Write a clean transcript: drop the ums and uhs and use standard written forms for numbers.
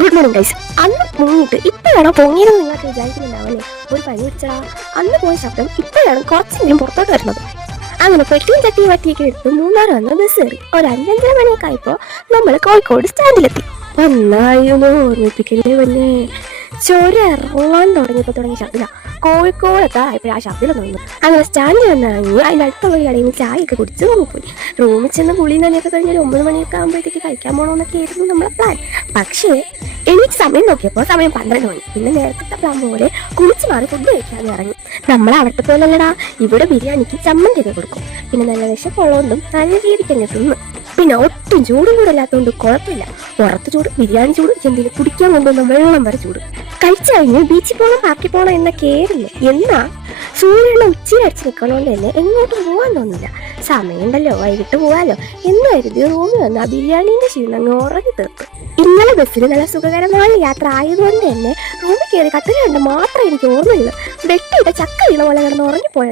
Good morning guys. അന്ന് മുങ്ങിയിട്ട് ഇപ്പോഴാണോ പൊങ്ങിയെന്ന് നിങ്ങൾക്ക് വിചാരിക്കുന്നുണ്ടാവല്ലേ? ഒരു പനി പിടിച്ചടാ. അന്ന് പോയ ശബ്ദം ഇപ്പോഴാണ് കുറച്ചെങ്കിലും പുറത്തോട്ട് വരുന്നത്. അങ്ങനെ പെട്ടിയും ചട്ടിയും വട്ടിയൊക്കെ എടുത്ത് മൂന്നാർ വന്ന് ബസ് കയറി. ഒരു 5:30 മണിയൊക്കെ ആയപ്പോൾ നമ്മൾ കോഴിക്കോട് സ്റ്റാൻഡിലെത്തി. വന്നായിരുന്നു ഓർമ്മിപ്പിക്കലേ വന്നേ. ചോര ഇറങ്ങാൻ തുടങ്ങിയ ശബ്ദമില്ല. കോഴിക്കോടെത്താറായപ്പോഴാ ആ ശബ്ദം തോന്നുന്നു. അങ്ങനെ സ്റ്റാൻഡിൽ വന്നിറങ്ങി അതിൻ്റെ അടുത്തുള്ള ഒരു കടയിൽ നിന്ന് ചായയൊക്കെ കുടിച്ച് പോയി. റൂമിൽ ചെന്ന് കുളിയും തന്നെയൊക്കെ കഴിഞ്ഞ് ഒരു 9 മണിയൊക്കെ ആകുമ്പോഴത്തേക്ക് കഴിക്കാൻ പോകണമെന്നൊക്കെ ആയിരുന്നു നമ്മളെ പ്ലാൻ. പക്ഷേ എനിക്ക് സമയം നോക്കിയപ്പോൾ സമയം 12 മണി. പിന്നെ നേരത്തെ പ്ലാൻ പോലെ കുളിച്ച് മാറി ഫുഡ് കഴിക്കാതെ ഇറങ്ങി. നമ്മൾ അവിടുത്തെ പോലല്ലടാ, ഇവിടെ ബിരിയാണിക്ക് ചമ്മന്തിയൊക്കെ കൊടുക്കും. പിന്നെ നല്ല വിശപ്പുള്ളതുകൊണ്ടും നല്ല രീതിക്ക് തന്നെ തിന്നു. പിന്നെ ഒട്ടും ചൂടും കൂടെ ഇല്ലാത്തതുകൊണ്ട് കുഴപ്പമില്ല. പുറത്ത് ചൂട്, ബിരിയാണി ചൂട്, എന്തിന് കുടിക്കാൻ കൊണ്ടുവന്ന വെള്ളം വരെ ചൂട്. കഴിച്ചു കഴിഞ്ഞ് ബീച്ചിൽ പോകണം പാർക്കിൽ പോകണം എന്ന കേറില്ല. എന്നാ സൂര്യനെ ഉച്ചയടിച്ച് നിൽക്കണോണ്ട് തന്നെ എങ്ങോട്ടും പോകാൻ തോന്നില്ല. സമയമുണ്ടല്ലോ, വൈകിട്ട് പോകാലോ എന്ന് കരുതി റൂമിൽ വന്ന് ആ ബിരിയാണീൻ്റെ ക്ഷീണം ഉറങ്ങി തീർത്തു. ഇന്നലെ ബസ്സിൽ നല്ല സുഖകരമായ യാത്ര ആയതുകൊണ്ട് തന്നെ റൂമിൽ കയറി കട്ടിൽ കണ്ട് മാത്രമേ എനിക്ക് ഓർമ്മയുള്ളൂ. വെട്ടിയിട്ട് ചക്ക വീണ പോലെ കിടന്ന് ഉറങ്ങിപ്പോയടാ.